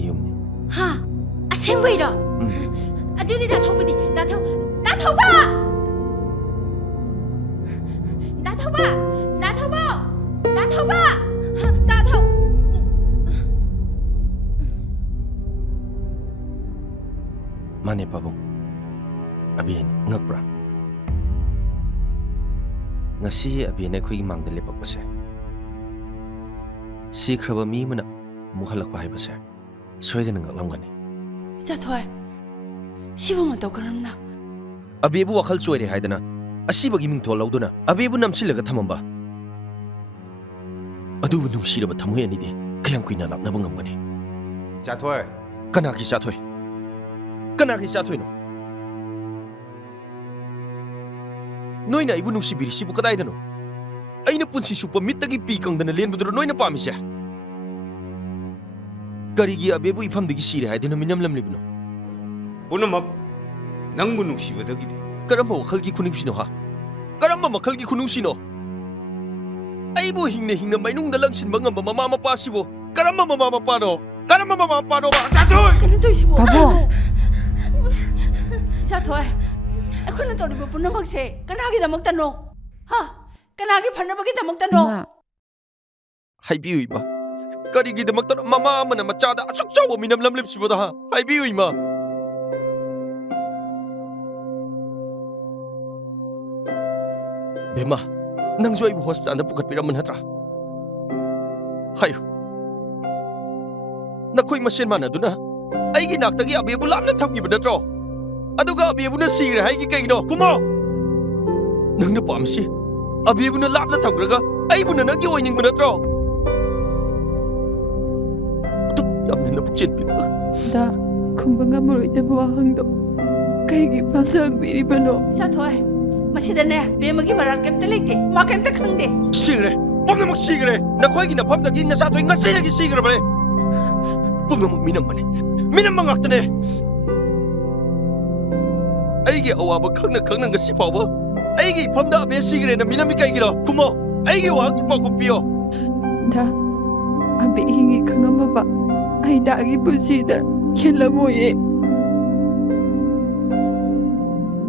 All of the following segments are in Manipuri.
ꯃꯥꯒꯤ ꯌꯨꯝꯅꯤ ꯍꯥ ꯑꯁꯦꯡꯕꯩꯔꯣ ꯑꯗꯨꯗꯤ ꯗꯥꯊꯧꯕꯗꯤ ꯗꯥꯊꯧꯕ Mane pabong. Abiyan, ngakpra. Ngasi abiyan ay kuy mang dalipak pa siya. Si kraba mi mo na mukhalak pa ba siya. Swede nang alam gani. Jathoy. Sibo mo to karam na. Abibu wakal swede hay na. Asibag iming tolaw do na. Abibu namsilaga tamamba. Adu nung sila ba tamuyan ni di. Kayang kuy nalap na bangam gani. Jathoy. Kanaki Jathoy. Kanaki Jathoy no. Noy na ibu nung sibiri sibu kaday na no. Ay na pun si supamit nagi pikang na nalian budro noy na pami siya. Karigi abebu ipam dagi siri hay din na minamlam libo no. Punamak nang bunong siba dagi ni. Karamba wakal gi kuning sino ha? Karamba makal gi kunung sino? Ay bu hing na may nung dalang sin mga mama pa sibo. Karamba mama pa no. Karamba mama pa no ba? Jathoy! Ganito sibo. Pabong! Jathoy. Ako na to ni po na magse. Kanagi na magtanong. Ha? Kanagi pa na magkita magtanong. Haibiyo iba. Karigi da magtanong mama man na machada at suksawa minamlamlim sibo da ha. Haibiyo ima. Bema, nang joy bu hospital na pukat piraman hatra. Hayo. Nakoy masin man na doon na. Ay ginaktagi abiyo bulam na tap giba na tro. Aduga abiyo na sira hay gikay no. Kumo! Nang napamsi. Abiyo na lap na tagraga. Ay bu na nagyoining mo na tro. Ito, yam na napuksin pita. Da, kumbaga murid na buwahang do. Kaya gipamsag biri ba no? Jathoy. Masida na be magi maral kem telekte. Ma kem ta khangde. Sigre. Pumna mag sigre. Nakoy ginapam nagi na satoy nga siya gi sigre ba le. Pumna mag minam mani. Minam mangak tane. Aigi awaba khang na nga si pawa. Aigi pamda be sigre na minam ikay gira. Kumo. Aigi wahag pa kumpiyo. Da, abi hingi kangamba ba? Ay dagi pusida. Kila mo ye.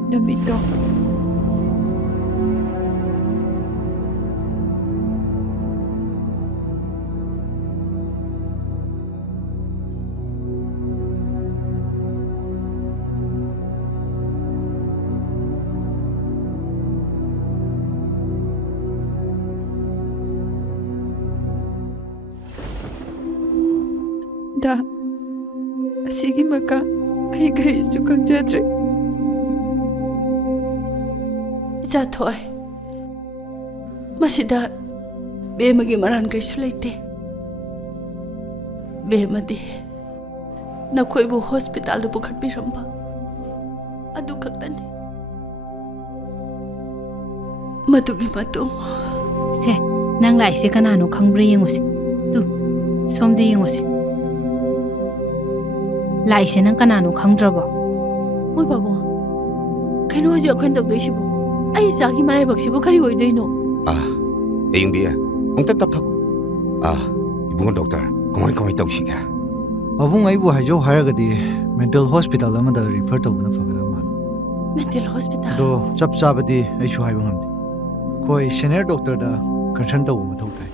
Namito. Da, asigi maka ay karisu kang jadre. Jathoy. Masida be magi maran karisu laite. Be madi na koi bu hospital bu khat biramba. Adu khaktani. Madugi matung. Se nang lai se kanano khangbra yengusi. Tu somde yengusi. Lai se nang kanano khangdraba. Moi babo. Kaino ji akhon dog doisibo. Ai sagi marai baksibo kari oidoino. Ayung biya. Ungta tap thako. Ibungan doctor. Kamay tawsiga. Pabong ay bu hajo haragadi mental hospital amada refer tawna fagada mal. Mental hospital. Do chap chabadi ay shu haiba ngamdi. Koi senior doctor da concern tawu mathau tai.